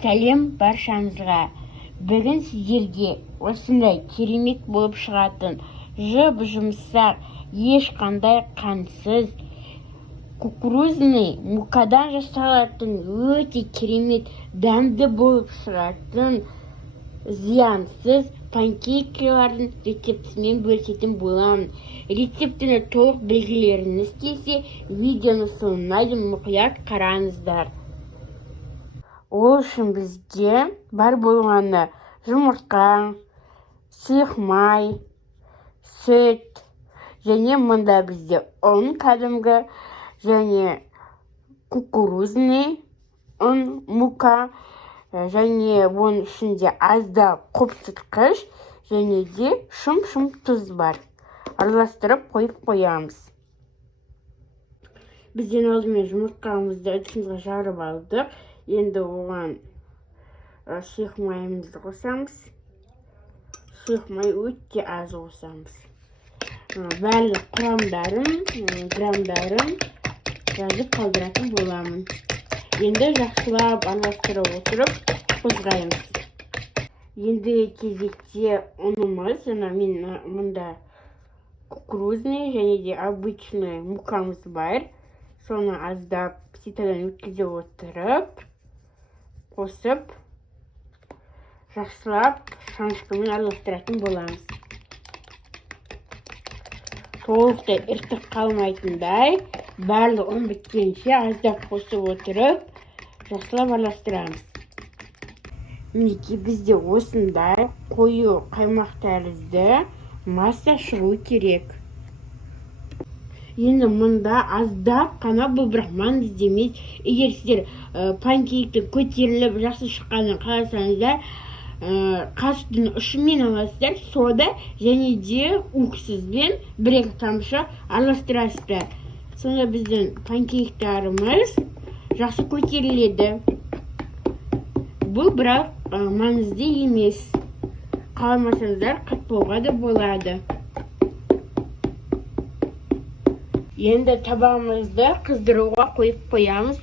Сәлем баршаңызға. Бүгін сіздерге осындай керемет болып шығатын жұп-жұмсақ, ешқандай қансыз кукурузный мукадан жасалатын өте керемет дәмді болып шығатын зиянсыз панкейкалардың рецептімен бөлісетін боламын. Рецептіні толық білгілеріңіз келсе, видеоны соңына дейін мұқият қараңыздар. Ол үшін бізде бар болғаны жұмыртқа, сұйық май, сүт, және мұнда бізде ұн кәдімгі, және кукурузный ұн, мука, және оның ішінде аздап қопсытқыш, және де шым-шым тұз бар. Араластырып қойып қоямыз. Бізден алдымен жұмыртқамызды ыдысымызға жарып алдық. Енді оған сұйық майымызды қосамыз. Сұйық май өте аз қосамыз. Барлық құрамдарын, грамдарын жазып қалдыратын боламын. Енді жақсылап араластырып отырып қозғаймыз. Енді кезекте ұнымыз, мен мұнда кукурузный және де обычный мукамыз бар. Соны аздап ситадан өткізе отырып, қосып, жақсылап шанышқымен араластыратын боламыз. Толықтай іртік қалмайтындай, барлық ұн біткенше аздап қосып отырып, жақсылап араластырамыз. Мінекей бізде осындай қою қаймақ тәрізді масса шығу керек. Енді мұнда аздап қана, бұл бірақ маңызды емес. Егер сіздер панкейктің көтеріліп жақсы шыққанын қаласаңыздар, қасықтың ұшымен аласыздар, сода және де уксуспен бір-екі тамшы араластырасыздар. Сонда біздің панкейктарымыз жақсы көтеріледі. Бұл бірақ маңызды емес. Қаламасаңыздар қатпауға да болады. Енді табағымызды қыздыруға қойып қоямыз.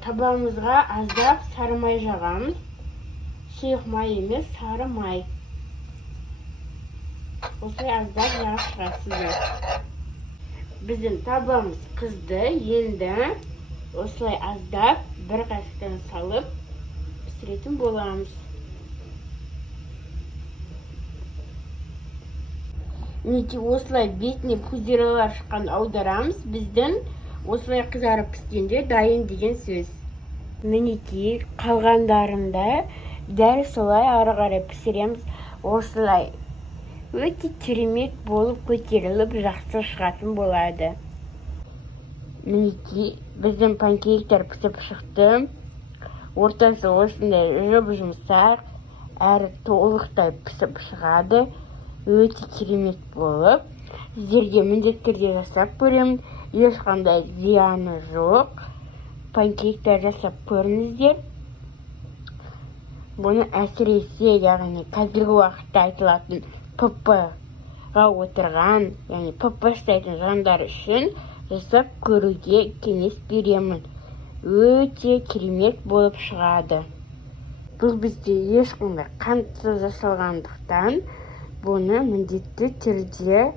Табағымызға аздап сары май жағамыз. Сұйық май емес, сары май. Осылай аздап жағып шығасыздар. Біздің табағымыз қызды. Енді осылай аздап бір қасықтан салып пісіретін боламыз. Мінекей осылай бетіне пузырьлар шыққан аударамыз. Біздің осылай қызарып піскенде дайын деген сөз. Мінекей қалғандарында дәл солай ары қарай пісіреміз. Осылай өте керемет болып көтеріліп жақсы шығатын болады. Мінекей біздің панкейктер пісіп шықты. Ортасы осындай жұп-жұмсақ, әрі толықтай пісіп шығады. Өте керемет болып. Сіздерге міндетті түрде жасап көремін. Ешқандай зияны жоқ. Панкейктер жасап көріңіздер. Бұны әсіресе, яғни қазіргі уақытта айтылатын ПП-ға отырған, яғни ПП ұстайтын жандар үшін жасап көруге кеңес беремін. Өте керемет болып шығады. Бұл бізде ешқандай қантсыз жасалғандықтан бұны міндетті түрде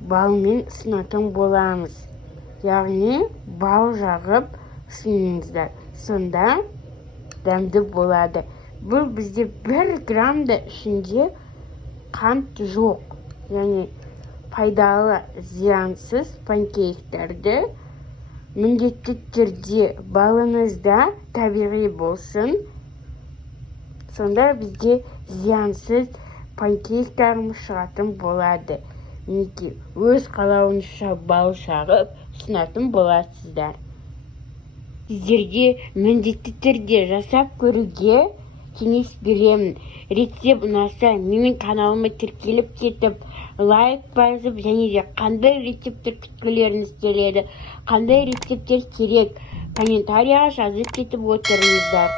балмен ұсынатын боламыз. Яғни бал жағып ұсыныңыздар. Сонда дәмді болады. Бұл бізде 1 грамда ішінде қант жоқ. Яғни пайдалы, зиянсыз панкейктерді міндетті түрде балыңызда табиғи болсын. Сонда бізде зиянсыз панкейктеріміз шығатын болады. Мінекей өз қалауынша бал жағып ұсынатын боласыздар. Сіздерге міндетті түрде жасап көруге кеңес беремін. Рецепт ұнаса, менің каналыма тіркеліп кетіп, лайк басып, және де қандай рецептер күткілеріңіз келеді, қандай рецептер керек, комментарияға жазып кетіп отырыңыздар.